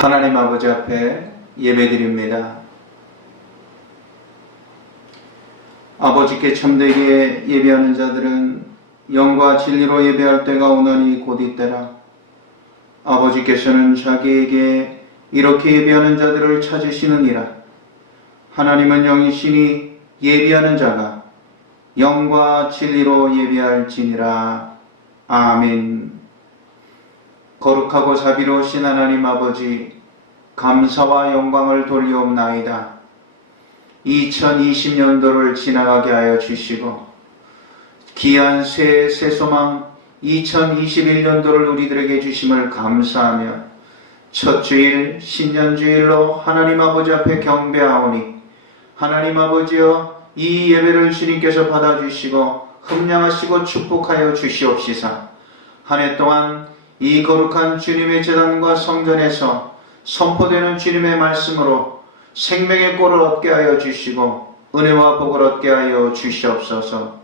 하나님 아버지 앞에 예배드립니다. 아버지께 참되게 예배하는 자들은 영과 진리로 예배할 때가 오나니 곧 이때라. 아버지께서는 자기에게 이렇게 예배하는 자들을 찾으시느니라. 하나님은 영이시니 예배하는 자가 영과 진리로 예배할지니라. 아멘. 거룩하고 자비로우신 하나님 아버지, 감사와 영광을 돌리옵나이다. 2020년도를 지나가게 하여 주시고 귀한 새 소망 2021년도를 우리들에게 주심을 감사하며 첫 주일 신년주일로 하나님 아버지 앞에 경배하오니 하나님 아버지여, 이 예배를 주님께서 받아주시고 흠량하시고 축복하여 주시옵시사. 한 해 동안 이 거룩한 주님의 제단과 성전에서 선포되는 주님의 말씀으로 생명의 꼴을 얻게 하여 주시고 은혜와 복을 얻게 하여 주시옵소서.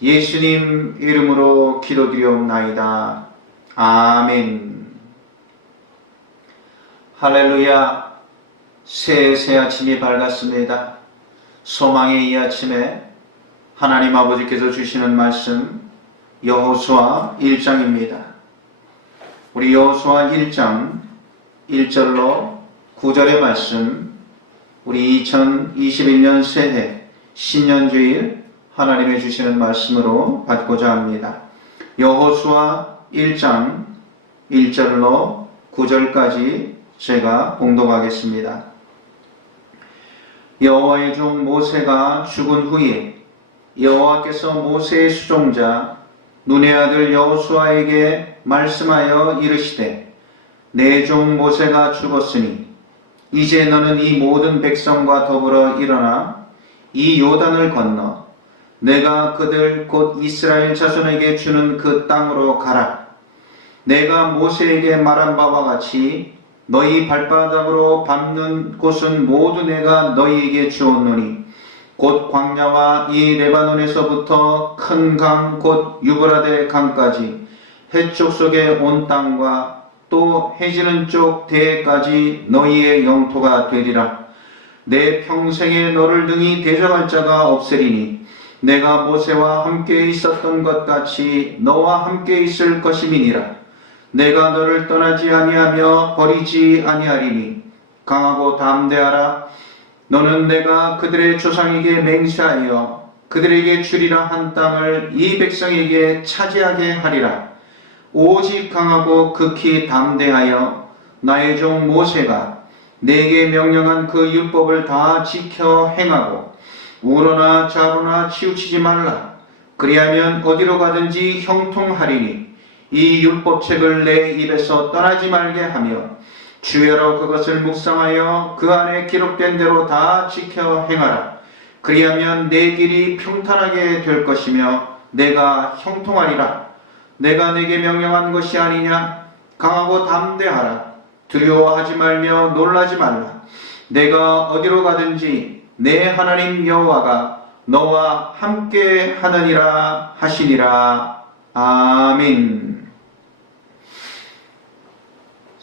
예수님 이름으로 기도드리옵나이다. 아멘. 할렐루야. 새 아침이 밝았습니다. 소망의 이 아침에 하나님 아버지께서 주시는 말씀 여호수아 1장입니다. 우리 여호수아 1장 1절로 9절의 말씀, 우리 2021년 새해 신년주일 하나님의 주시는 말씀으로 받고자 합니다. 여호수아 1장 1절로 9절까지 제가 봉독하겠습니다. 여호와의 종 모세가 죽은 후에 여호와께서 모세의 수종자 눈의 아들 여호수아에게 말씀하여 이르시되, 내 종 모세가 죽었으니 이제 너는 이 모든 백성과 더불어 일어나 이 요단을 건너 내가 그들 곧 이스라엘 자손에게 주는 그 땅으로 가라. 내가 모세에게 말한 바와 같이 너희 발바닥으로 밟는 곳은 모두 내가 너희에게 주었노니 곧 광야와 이 레바논에서부터 큰 강 곧 유브라데 강까지 해쪽 속의 온 땅과 또 해지는 쪽 대해까지 너희의 영토가 되리라. 내 평생에 너를 등이 대적할 자가 없으리니 내가 모세와 함께 있었던 것 같이 너와 함께 있을 것임이니라. 내가 너를 떠나지 아니하며 버리지 아니하리니 강하고 담대하라. 너는 내가 그들의 조상에게 맹세하여 그들에게 주리라 한 땅을 이 백성에게 차지하게 하리라. 오직 강하고 극히 담대하여 나의 종 모세가 내게 명령한 그 율법을 다 지켜 행하고 우러나 좌로나 치우치지 말라. 그리하면 어디로 가든지 형통하리니 이 율법책을 내 입에서 떠나지 말게 하며 주야로 그것을 묵상하여 그 안에 기록된 대로 다 지켜 행하라. 그리하면 내 길이 평탄하게 될 것이며 내가 형통하리라. 내가 내게 명령한 것이 아니냐? 강하고 담대하라. 두려워하지 말며 놀라지 말라. 내가 어디로 가든지 내 하나님 여호와가 너와 함께 하느니라 하시니라. 아멘.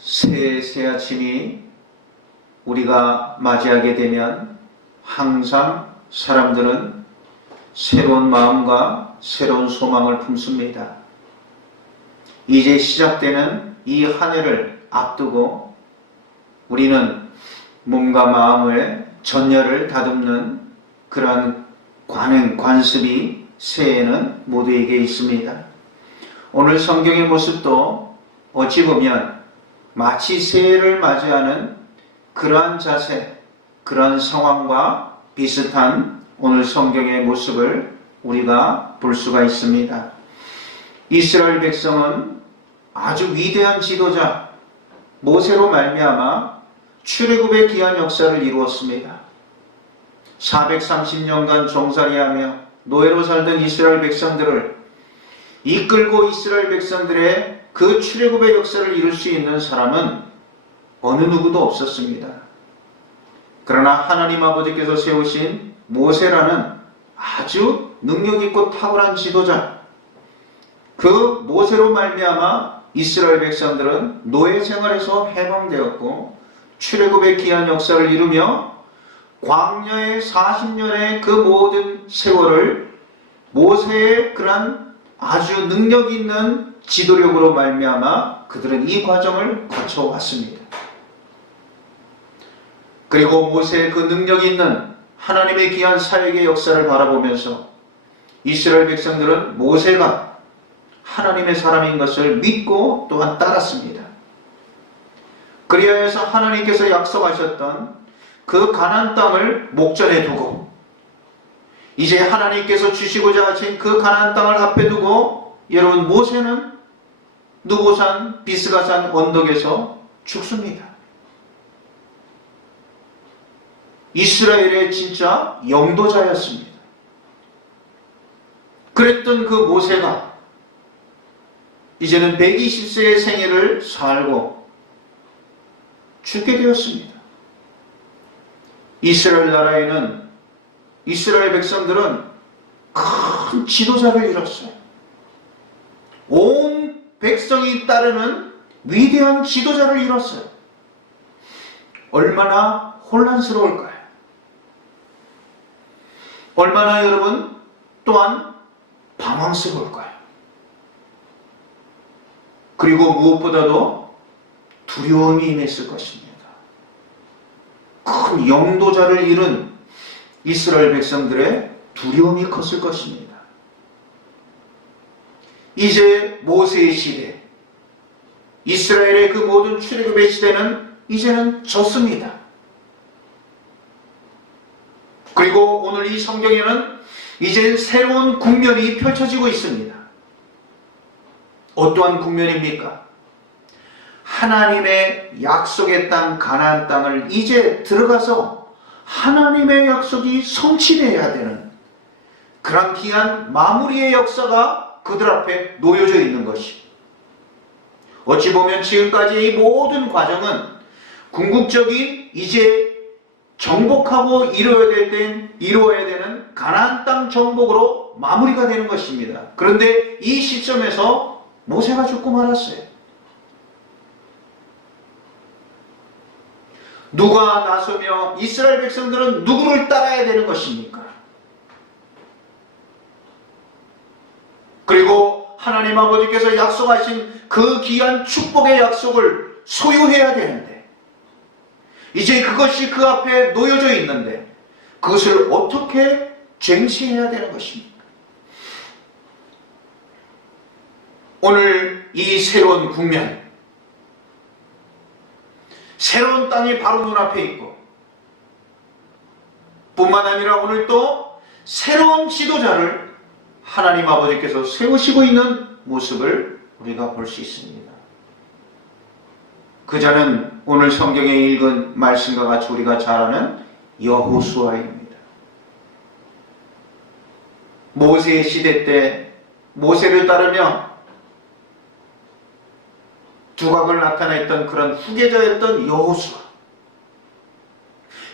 새 아침이 우리가 맞이하게 되면 항상 사람들은 새로운 마음과 새로운 소망을 품습니다. 이제 시작되는 이 한 해를 앞두고 우리는 몸과 마음을 전열을 다듬는 그러한 관습이 새해에는 모두에게 있습니다. 오늘 성경의 모습도 어찌 보면 마치 새해를 맞이하는 그러한 자세, 그러한 상황과 비슷한 오늘 성경의 모습을 우리가 볼 수가 있습니다. 이스라엘 백성은 아주 위대한 지도자 모세로 말미암아 출애굽의 귀한 역사를 이루었습니다. 430년간 종살이하며 노예로 살던 이스라엘 백성들을 이끌고 이스라엘 백성들의 그 출애굽의 역사를 이룰 수 있는 사람은 어느 누구도 없었습니다. 그러나 하나님 아버지께서 세우신 모세라는 아주 능력있고 탁월한 지도자, 그 모세로 말미암아 이스라엘 백성들은 노예 생활에서 해방되었고 출애굽의 귀한 역사를 이루며 광야의 40년의 그 모든 세월을 모세의 그러한 아주 능력 있는 지도력으로 말미암아 그들은 이 과정을 거쳐왔습니다. 그리고 모세의 그 능력 있는 하나님의 귀한 사역의 역사를 바라보면서 이스라엘 백성들은 모세가 하나님의 사람인 것을 믿고 또한 따랐습니다. 그리하여서 하나님께서 약속하셨던 그 가나안 땅을 목전에 두고 이제 하나님께서 주시고자 하신 그 가나안 땅을 앞에 두고 여러분 모세는 느보산 비스가산 언덕에서 죽습니다. 이스라엘의 진짜 영도자였습니다. 그랬던 그 모세가 이제는 120세의 생애를 살고 죽게 되었습니다. 이스라엘 나라에는 이스라엘 백성들은 큰 지도자를 잃었어요. 온 백성이 따르는 위대한 지도자를 잃었어요. 얼마나 혼란스러울까요? 얼마나 여러분 또한 방황스러울까요? 그리고 무엇보다도 두려움이 임했을 것입니다. 큰 영도자를 잃은 이스라엘 백성들의 두려움이 컸을 것입니다. 이제 모세의 시대, 이스라엘의 그 모든 출애굽의 시대는 이제는 졌습니다. 그리고 오늘 이 성경에는 이제 새로운 국면이 펼쳐지고 있습니다. 어떠한 국면입니까? 하나님의 약속의 땅 가나안 땅을 이제 들어가서 하나님의 약속이 성취되어야 되는 그런 귀한 마무리의 역사가 그들 앞에 놓여져 있는 것이, 어찌 보면 지금까지의 이 모든 과정은 궁극적인 이제 정복하고 이루어야 되는 가나안 땅 정복으로 마무리가 되는 것입니다. 그런데 이 시점에서 모세가 죽고 말았어요. 누가 나서며 이스라엘 백성들은 누구를 따라야 되는 것입니까? 그리고 하나님 아버지께서 약속하신 그 귀한 축복의 약속을 소유해야 되는데 이제 그것이 그 앞에 놓여져 있는데 그것을 어떻게 쟁취해야 되는 것입니까? 오늘 이 새로운 국면, 새로운 땅이 바로 눈앞에 있고 뿐만 아니라 오늘 또 새로운 지도자를 하나님 아버지께서 세우시고 있는 모습을 우리가 볼 수 있습니다. 그 자는 오늘 성경에 읽은 말씀과 같이 우리가 잘 아는 여호수아입니다. 모세의 시대 때 모세를 따르며 두각을 나타냈던 그런 후계자였던 여호수아.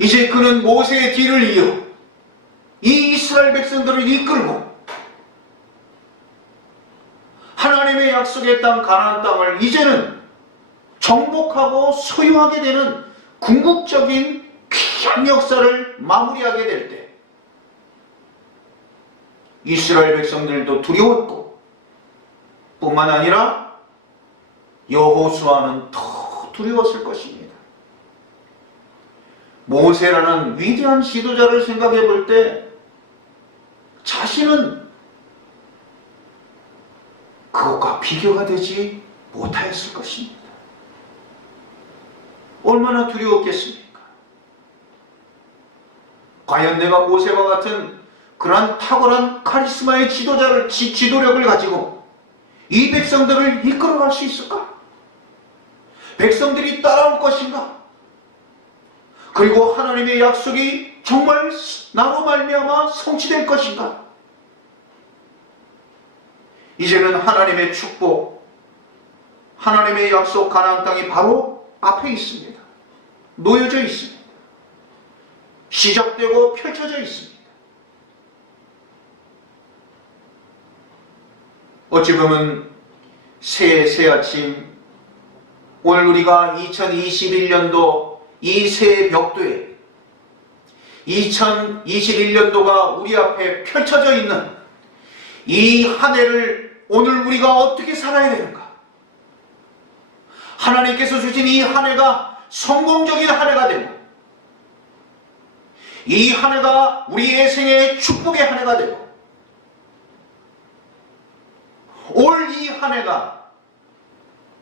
이제 그는 모세의 뒤를 이어 이 이스라엘 백성들을 이끌고 하나님의 약속의 땅 가나안 땅을 이제는 정복하고 소유하게 되는 궁극적인 귀한 역사를 마무리하게 될 때 이스라엘 백성들도 두려웠고 뿐만 아니라 여호수아는 더 두려웠을 것입니다. 모세라는 위대한 지도자를 생각해 볼 때 자신은 그것과 비교가 되지 못하였을 것입니다. 얼마나 두려웠겠습니까? 과연 내가 모세와 같은 그러한 탁월한 카리스마의 지도력을 가지고 이 백성들을 이끌어갈 수 있을까? 백성들이 따라올 것인가? 그리고 하나님의 약속이 정말 나로 말미암아 성취될 것인가? 이제는 하나님의 축복, 하나님의 약속 가나안 땅이 바로 앞에 있습니다. 놓여져 있습니다. 시작되고 펼쳐져 있습니다. 어찌 보면 새해 새 아침, 오늘 우리가 2021년도 이 새 벽두에 2021년도가 우리 앞에 펼쳐져 있는 이 한 해를 오늘 우리가 어떻게 살아야 되는가? 하나님께서 주신 이 한 해가 성공적인 한 해가 되고, 이 한 해가 우리의 생애의 축복의 한 해가 되고, 올 이 한 해가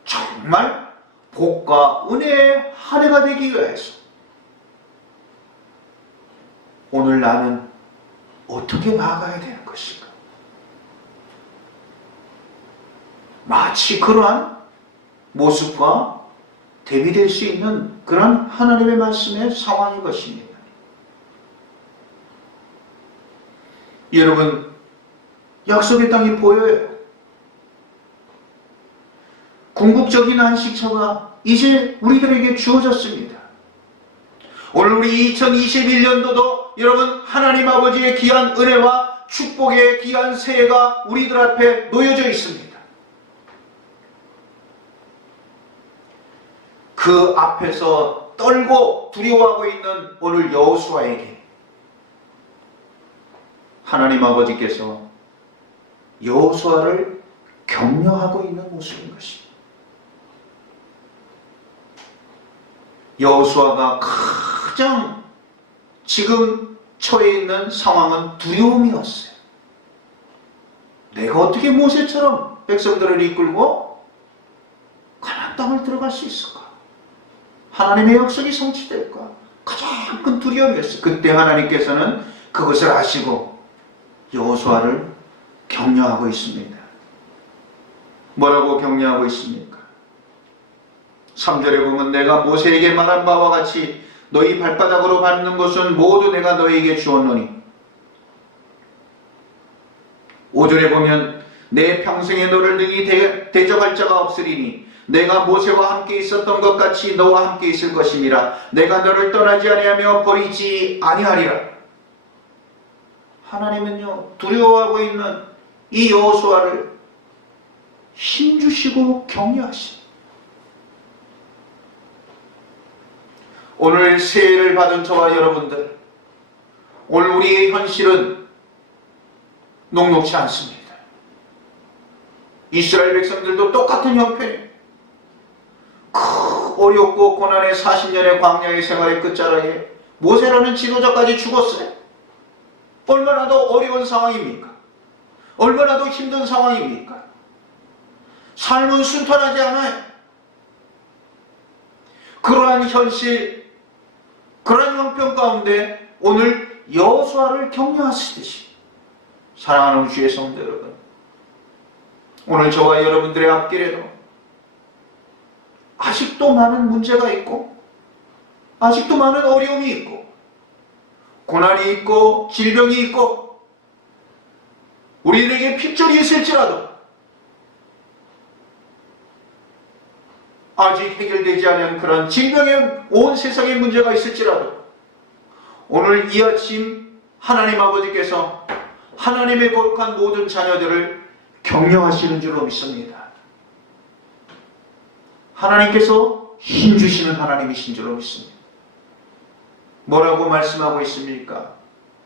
정말 복과 은혜의 한 해가 되기 위해서 오늘 나는 어떻게 나아가야 되는 것인가? 마치 그러한 모습과 대비될 수 있는 그런 하나님의 말씀의 상황인 것입니다. 여러분, 약속의 땅이 보여요. 궁극적인 안식처가 이제 우리들에게 주어졌습니다. 오늘 우리 2021년도도 여러분, 하나님 아버지의 귀한 은혜와 축복의 귀한 새해가 우리들 앞에 놓여져 있습니다. 그 앞에서 떨고 두려워하고 있는 오늘 여호수아에게 하나님 아버지께서 여호수아를 격려하고 있는 모습인 것입니다. 여호수아가 가장 지금 처해 있는 상황은 두려움이었어요. 내가 어떻게 모세처럼 백성들을 이끌고 가나안 땅을 들어갈 수 있을까? 하나님의 약속이 성취될까? 가장 큰 두려움이었어요. 그때 하나님께서는 그것을 아시고 여호수아를 격려하고 있습니다. 뭐라고 격려하고 있습니까? 3절에 보면 내가 모세에게 말한 바와 같이 너희 발바닥으로 밟는 것은 모두 내가 너희에게 주었노니, 5절에 보면 내 평생에 너를 능히 대적할 자가 없으리니 내가 모세와 함께 있었던 것 같이 너와 함께 있을 것이니라. 내가 너를 떠나지 아니하며 버리지 아니하리라. 하나님은요, 두려워하고 있는 이 여호수아를 힘주시고 격려하십니다. 오늘 새해를 받은 저와 여러분들, 오늘 우리의 현실은 녹록지 않습니다. 이스라엘 백성들도 똑같은 형편이에요. 어렵고 고난의 40년의 광야의 생활의 끝자락에 모세라는 지도자까지 죽었어요. 얼마나 더 어려운 상황입니까? 얼마나 더 힘든 상황입니까? 삶은 순탄하지 않아요. 그러한 현실, 그런 형편 가운데 오늘 여호수아를 격려하시듯이, 사랑하는 주의 성도 여러분, 오늘 저와 여러분들의 앞길에도 아직도 많은 문제가 있고, 아직도 많은 어려움이 있고, 고난이 있고, 질병이 있고, 우리들에게 핍절이 있을지라도 아직 해결되지 않은 그런 질병의 온 세상의 문제가 있을지라도 오늘 이 아침 하나님 아버지께서 하나님의 거룩한 모든 자녀들을 격려하시는 줄로 믿습니다. 하나님께서 힘주시는 하나님이신 줄로 믿습니다. 뭐라고 말씀하고 있습니까?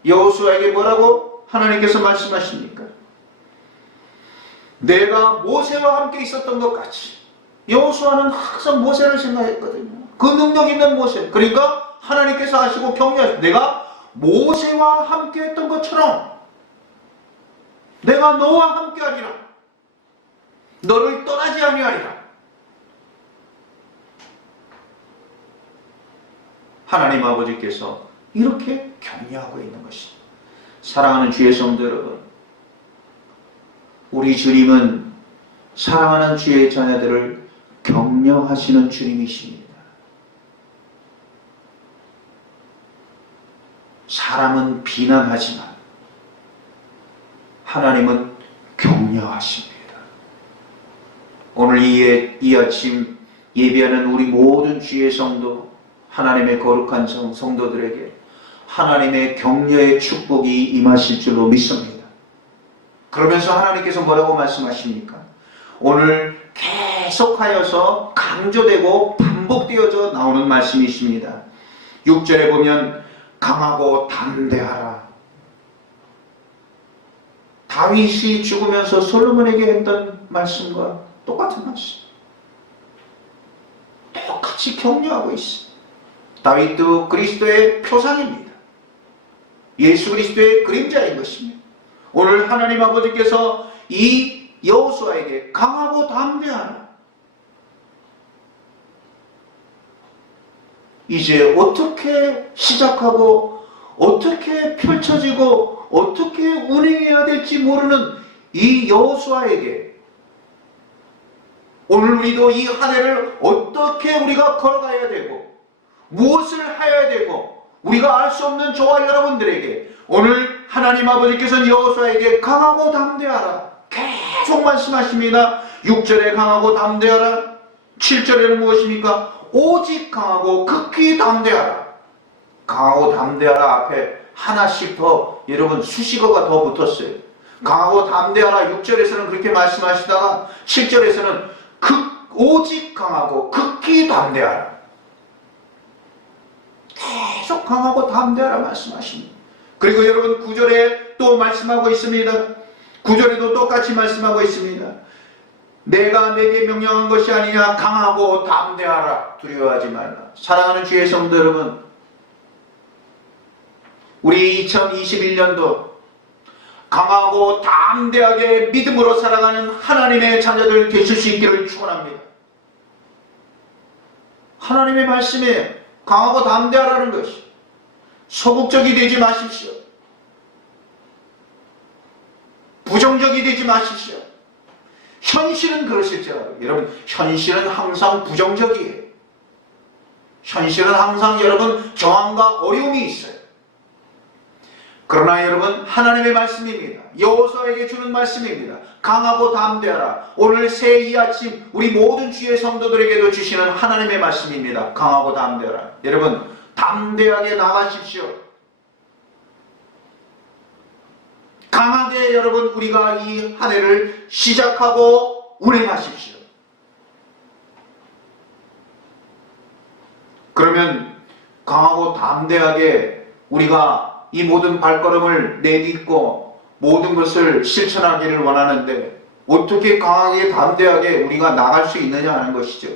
여호수아에게 뭐라고 하나님께서 말씀하십니까? 내가 모세와 함께 있었던 것 같이. 여호수아는 항상 모세를 생각했거든요. 그 능력 있는 모세. 그러니까 하나님께서 하시고 격려하시고, 내가 모세와 함께 했던 것처럼 내가 너와 함께 하리라. 너를 떠나지 아니하리라. 하나님 아버지께서 이렇게 격려하고 있는 것입니다. 사랑하는 주의 성도 여러분, 우리 주님은 사랑하는 주의 자녀들을 격려하시는 주님이십니다. 사람은 비난하지만 하나님은 격려하십니다. 오늘 이 아침 예배하는 우리 모든 주의 성도, 하나님의 거룩한 성도들에게 하나님의 격려의 축복이 임하실 줄로 믿습니다. 그러면서 하나님께서 뭐라고 말씀하십니까? 오늘 계속하여서 강조되고 반복되고 반복되어져 나오는 말씀이십니다. 6절에 보면 강하고 담대하라. 다윗이 죽으면서 솔로몬에게 했던 말씀과 똑같은 말씀. 똑같이 격려하고 있어. 다윗도 그리스도의 표상입니다. 예수 그리스도의 그림자인 것입니다. 오늘 하나님 아버지께서 이 여호수아에게 강하고 담대하라. 이제 어떻게 시작하고 어떻게 펼쳐지고 어떻게 운행해야 될지 모르는 이 여호수아에게 오늘 우리도 이 한 해를 어떻게 우리가 걸어가야 되고 무엇을 해야 되고 우리가 알 수 없는 저와 여러분들에게 오늘 하나님 아버지께서는 여호수아에게 강하고 담대하라 계속 말씀하십니다. 6절에 강하고 담대하라. 7절에는 무엇입니까? 오직 강하고 극히 담대하라. 강하고 담대하라 앞에 하나씩 더 여러분 수식어가 더 붙었어요. 강하고 담대하라 6절에서는 그렇게 말씀하시다가 7절에서는 오직 강하고 극히 담대하라. 계속 강하고 담대하라 말씀하십니다. 그리고 여러분 9절에 또 말씀하고 있습니다. 9절에도 똑같이 말씀하고 있습니다. 내가 내게 명령한 것이 아니냐 강하고 담대하라 두려워하지 말라. 사랑하는 주의 성도 여러분, 우리 2021년도 강하고 담대하게 믿음으로 살아가는 하나님의 자녀들 되실 수 있기를 축원합니다. 하나님의 말씀에 강하고 담대하라는 것이 소극적이 되지 마십시오. 부정적이 되지 마십시오. 현실은 그러실지라도 여러분 현실은 항상 부정적이에요. 현실은 항상 여러분 저항과 어려움이 있어요. 그러나 여러분 하나님의 말씀입니다. 여호수아에게 주는 말씀입니다. 강하고 담대하라. 오늘 새 이 아침 우리 모든 주의 성도들에게도 주시는 하나님의 말씀입니다. 강하고 담대하라. 여러분 담대하게 나가십시오. 강하게 여러분 우리가 이 한 해를 시작하고 운행하십시오. 그러면 강하고 담대하게 우리가 이 모든 발걸음을 내딛고 모든 것을 실천하기를 원하는데 어떻게 강하게 담대하게 우리가 나갈 수 있느냐 하는 것이죠.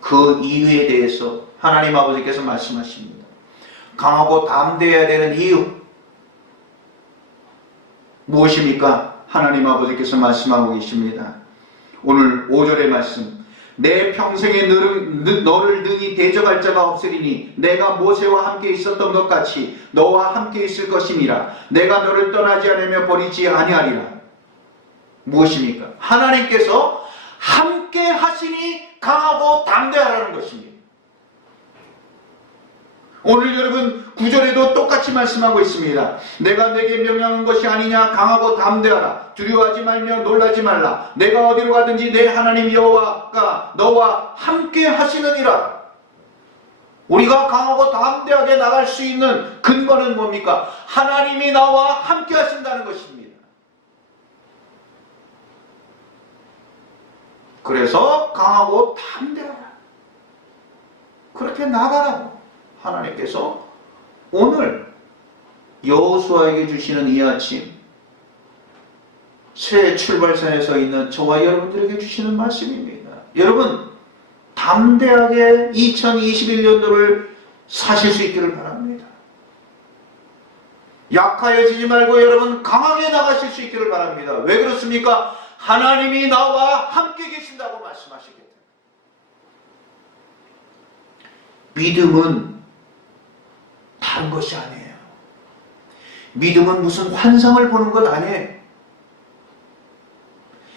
그 이유에 대해서 하나님 아버지께서 말씀하십니다. 강하고 담대해야 되는 이유 무엇입니까? 하나님 아버지께서 말씀하고 계십니다. 오늘 5절의 말씀, 내 평생에 너를 능히 대적할 자가 없으리니 내가 모세와 함께 있었던 것 같이 너와 함께 있을 것임이라. 내가 너를 떠나지 않으며 버리지 아니하리라. 무엇입니까? 하나님께서 함께 하시니 강하고 담대하라는 것입니다. 오늘 여러분 9절에도 똑같이 말씀하고 있습니다. 내가 내게 명령한 것이 아니냐 강하고 담대하라. 두려워하지 말며 놀라지 말라. 내가 어디로 가든지 내 하나님 여호와가 너와 함께 하시느니라. 우리가 강하고 담대하게 나갈 수 있는 근거는 뭡니까? 하나님이 나와 함께 하신다는 것입니다. 그래서 강하고 담대하라. 그렇게 나가라고 하나님께서 오늘 여호수아에게 주시는 이 아침 새 출발선에 서 있는 저와 여러분들에게 주시는 말씀입니다. 여러분 담대하게 2021년도를 사실 수 있기를 바랍니다. 약하여지지 말고 여러분 강하게 나가실 수 있기를 바랍니다. 왜 그렇습니까? 하나님이 나와 함께 계신다고 말씀하시기 때문에. 믿음은 다른 것이 아니에요. 믿음은 무슨 환상을 보는 것 아니에요.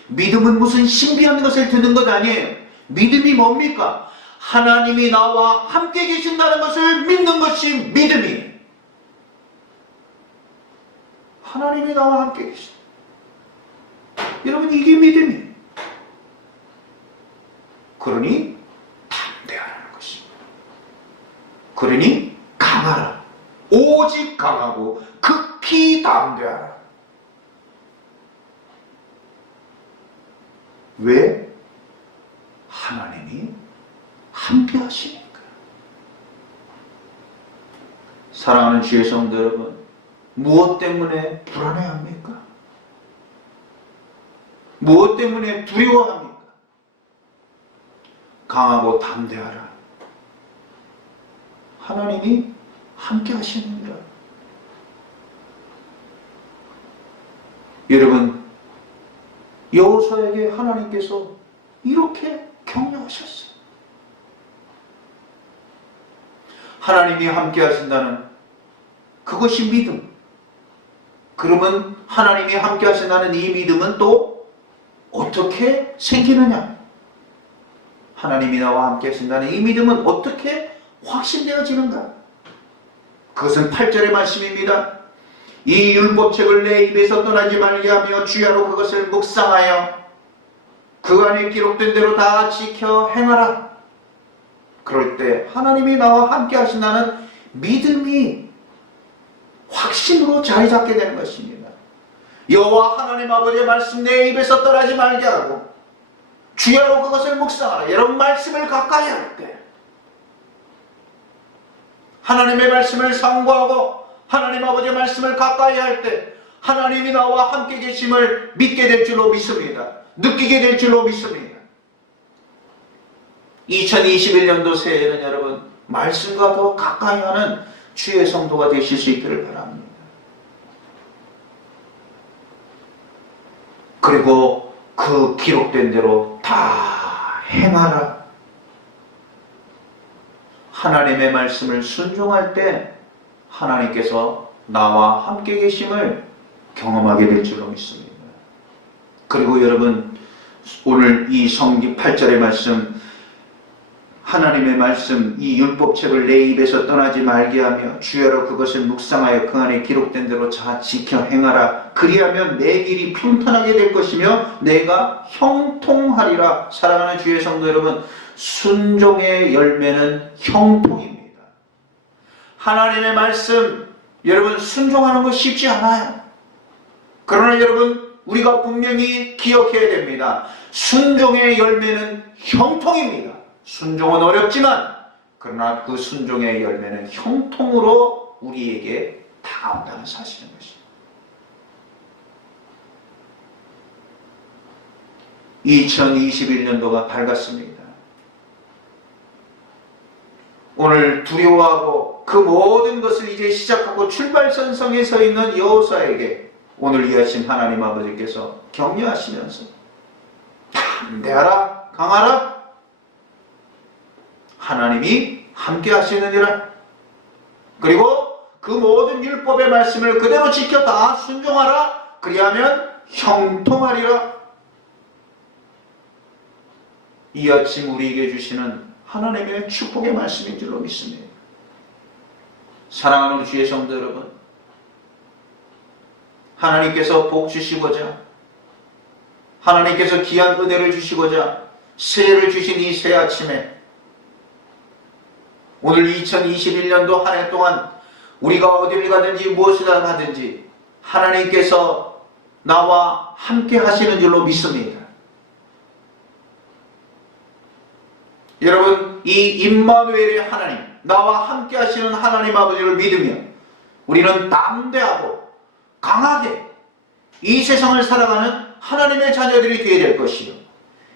믿음은 무슨 신비한 것을 듣는 것 아니에요. 믿음이 뭡니까? 하나님이 나와 함께 계신다는 것을 믿는 것이 믿음이에요. 하나님이 나와 함께 계신다. 여러분 이게 믿음이에요. 그러니 담대하라는 것입니다. 그러니 강하라. 오직 강하고 극히 담대하라. 왜? 하나님이 함께 하시니까. 사랑하는 주의 성도 여러분, 무엇 때문에 불안해합니까? 무엇 때문에 두려워합니까? 강하고 담대하라. 하나님이 함께 하시느니라. 여러분, 여호수아에게 하나님께서 이렇게 격려하셨어요. 하나님이 함께 하신다는 그것이 믿음. 그러면 하나님이 함께 하신다는 이 믿음은 또 어떻게 생기느냐? 하나님이 나와 함께 하신다는 이 믿음은 어떻게 확신되어지는가? 그것은 8절의 말씀입니다. 이 율법책을 내 입에서 떠나지 말게 하며 주야로 그것을 묵상하여 그 안에 기록된 대로 다 지켜 행하라. 그럴 때 하나님이 나와 함께 하신다는 믿음이 확신으로 자리 잡게 되는 것입니다. 여호와 하나님 아버지의 말씀 내 입에서 떠나지 말게 하고 주야로 그것을 묵상하라. 여러분, 말씀을 가까이 할 때, 하나님의 말씀을 상고하고 하나님 아버지의 말씀을 가까이 할 때 하나님이 나와 함께 계심을 믿게 될 줄로 믿습니다. 느끼게 될 줄로 믿습니다. 2021년도 새해에는 여러분, 말씀과 더 가까이 하는 주의 성도가 되실 수 있기를 바랍니다. 그리고 그 기록된 대로 다 행하라. 하나님의 말씀을 순종할 때 하나님께서 나와 함께 계심을 경험하게 될 줄로 믿습니다. 그리고 여러분, 오늘 이 성경 8절의 말씀, 하나님의 말씀, 이 율법책을 내 입에서 떠나지 말게 하며 주야로 그것을 묵상하여 그 안에 기록된 대로 잘 지켜 행하라. 그리하면 내 길이 평탄하게 될 것이며 내가 형통하리라. 사랑하는 주의 성도 여러분, 순종의 열매는 형통입니다. 하나님의 말씀, 여러분, 순종하는 거 쉽지 않아요. 그러나 여러분, 우리가 분명히 기억해야 됩니다. 순종의 열매는 형통입니다. 순종은 어렵지만 그러나 그 순종의 열매는 형통으로 우리에게 다가온다는 사실인 것입니다. 2021년도가 밝았습니다. 오늘 두려워하고 그 모든 것을 이제 시작하고 출발선상에 서 있는 여호수아에게 오늘 이 아침 하나님 아버지께서 격려하시면서 담대하라, 강하라. 하나님이 함께 하시느니라. 그리고 그 모든 율법의 말씀을 그대로 지켜 다 순종하라. 그리하면 형통하리라. 이 아침 우리에게 주시는 하나님의 축복의 말씀인 줄로 믿습니다. 사랑하는 주의 성도 여러분, 하나님께서 복 주시고자, 하나님께서 귀한 은혜를 주시고자 새해를 주신 이 새 아침에 오늘 2021년도 한 해 동안 우리가 어디를 가든지 무엇을 하든지 하나님께서 나와 함께 하시는 줄로 믿습니다. 여러분, 이 임마누엘의 하나님, 나와 함께 하시는 하나님 아버지를 믿으며 우리는 담대하고 강하게 이 세상을 살아가는 하나님의 자녀들이 되어야 될 것이요,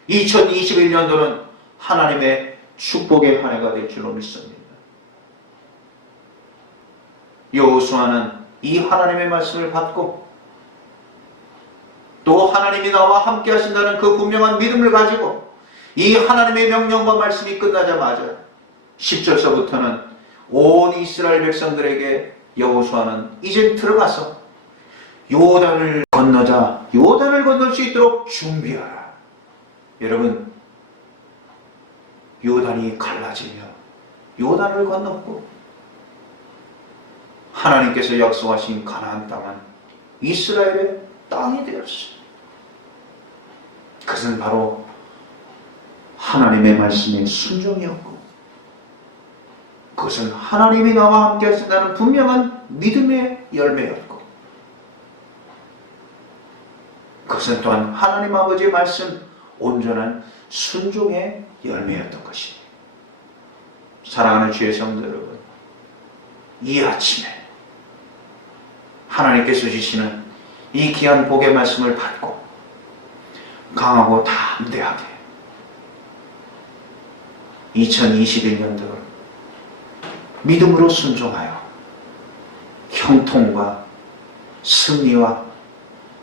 2021년도는 하나님의 축복의 한 해가 될 줄로 믿습니다. 여호수아는 이 하나님의 말씀을 받고 또 하나님이 나와 함께 하신다는 그 분명한 믿음을 가지고 이 하나님의 명령과 말씀이 끝나자마자 10절서부터는 온 이스라엘 백성들에게 여호수아는 이제 들어가서 요단을 건너자, 요단을 건널 수 있도록 준비하라. 여러분, 요단이 갈라지며 요단을 건넜고 하나님께서 약속하신 가나안 땅은 이스라엘의 땅이 되었어요. 그것은 바로 하나님의 말씀의 순종이었고, 그것은 하나님이 나와 함께 하신다는 분명한 믿음의 열매였고, 그것은 또한 하나님 아버지의 말씀, 온전한 순종의 열매였던 것입니다. 사랑하는 주의 성도 여러분, 이 아침에 하나님께서 주시는 이 귀한 복의 말씀을 받고 강하고 담대하게 2021년도를 믿음으로 순종하여 형통과 승리와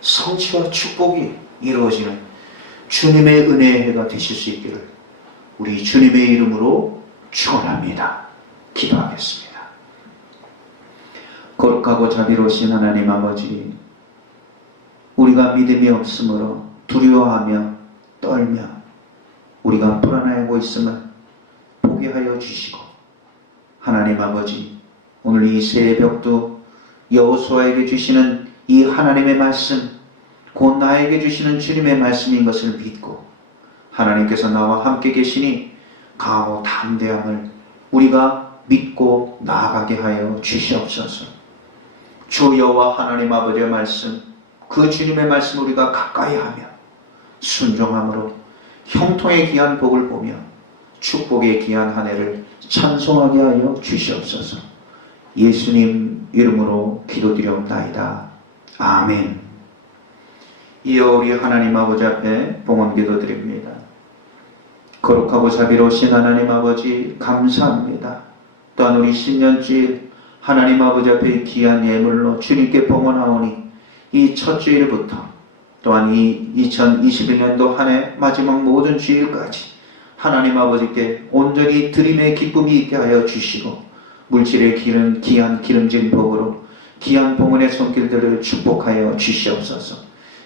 성취와 축복이 이루어지는 주님의 은혜의 해가 되실 수 있기를 우리 주님의 이름으로 축원합니다. 기도하겠습니다. 거룩하고 자비로우신 하나님 아버지, 우리가 믿음이 없으므로 두려워하며 떨며 우리가 불안해하고 있음을 보게 하여 주시고, 하나님 아버지, 오늘 이 새벽도 여호수아에게 주시는 이 하나님의 말씀, 곧 나에게 주시는 주님의 말씀인 것을 믿고 하나님께서 나와 함께 계시니 강하고 담대함을 우리가 믿고 나아가게 하여 주시옵소서. 주 여호와 하나님 아버지의 말씀, 그 주님의 말씀 우리가 가까이 하며 순종함으로 형통의 귀한 복을 보며 축복의 귀한 한 해를 찬송하게 하여 주시옵소서. 예수님 이름으로 기도드리옵나이다. 아멘. 이어 우리 하나님 아버지 앞에 봉헌 기도드립니다. 거룩하고 자비로우신 하나님 아버지, 감사합니다. 또한 우리 신년주일 하나님 아버지 앞에 귀한 예물로 주님께 봉헌하오니 이 첫 주일부터 또한 이 2021년도 한 해 마지막 모든 주일까지 하나님 아버지께 온전히 드림의 기쁨이 있게 하여 주시고, 물질의 기른 귀한 기름진 복으로 귀한 봉헌의 손길들을 축복하여 주시옵소서.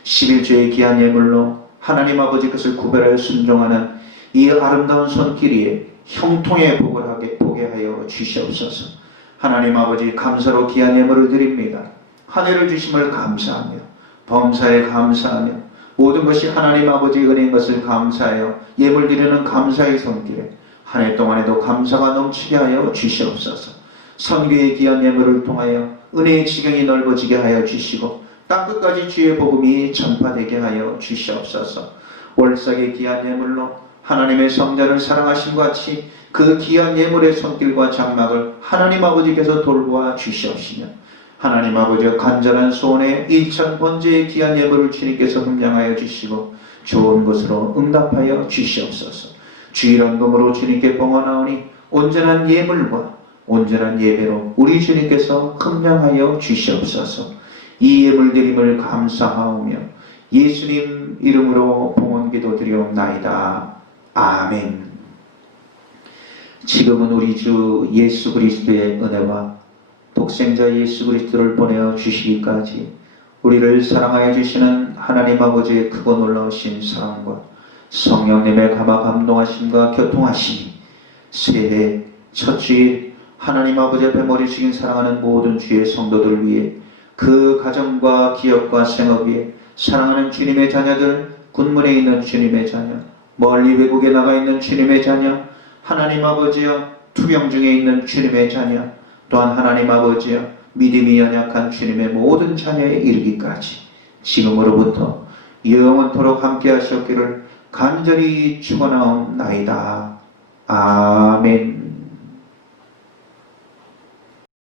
11조의 귀한 예물로 하나님 아버지 것을 구별하여 순종하는 이 아름다운 손길 위에 형통의 복을 보게 하여 주시옵소서. 하나님 아버지, 감사로 귀한 예물을 드립니다. 한 해를 주심을 감사하며 범사에 감사하며 모든 것이 하나님 아버지의 은혜인 것을 감사하여 예물 드리는 감사의 손길에 한 해 동안에도 감사가 넘치게 하여 주시옵소서. 선교의 귀한 예물을 통하여 은혜의 지경이 넓어지게 하여 주시고 땅끝까지 주의 복음이 전파되게 하여 주시옵소서. 월삭의 귀한 예물로 하나님의 성자를 사랑하심과 같이 그 귀한 예물의 손길과 장막을 하나님 아버지께서 돌보아 주시옵시며, 하나님 아버지의 간절한 소원에 1천 번제의 귀한 예물을 주님께서 흠량하여 주시고 좋은 것으로 응답하여 주시옵소서. 주일헌금으로 주님께 봉헌하오니 온전한 예물과 온전한 예배로 우리 주님께서 흠량하여 주시옵소서. 이 예물 드림을 감사하오며 예수님 이름으로 봉헌 기도드리옵나이다. 아멘. 지금은 우리 주 예수 그리스도의 은혜와 독생자 예수 그리스도를 보내어 주시기까지 우리를 사랑하여 주시는 하나님 아버지의 크고 놀라우신 사랑과 성령님의 감화 감동하심과 교통하심이 새해 첫 주일 하나님 아버지 앞에 머리 숙인 사랑하는 모든 주의 성도들 위해, 그 가정과 기업과 생업 위에 사랑하는 주님의 자녀들, 군문에 있는 주님의 자녀, 멀리 외국에 나가 있는 주님의 자녀, 하나님 아버지여 투병 중에 있는 주님의 자녀, 또한 하나님 아버지여 믿음이 연약한 주님의 모든 자녀에 이르기까지 지금으로부터 영원토록 함께 하셨기를 간절히 축원하옵나이다. 아멘.